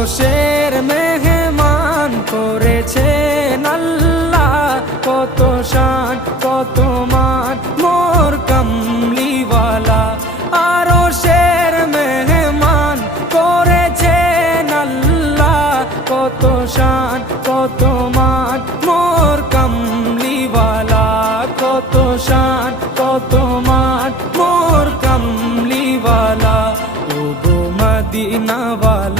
আরশের মেহমান করেছেন আল্লাহ, কত শান কত মান মোর কামলিওয়ালা। আরশের মেহমান করেছেন আল্লাহ, কত শান কত মান মোর কামলিওয়ালা, কত শান কত মান মোর কামলিওয়ালা। ও গো মদিনাওয়ালা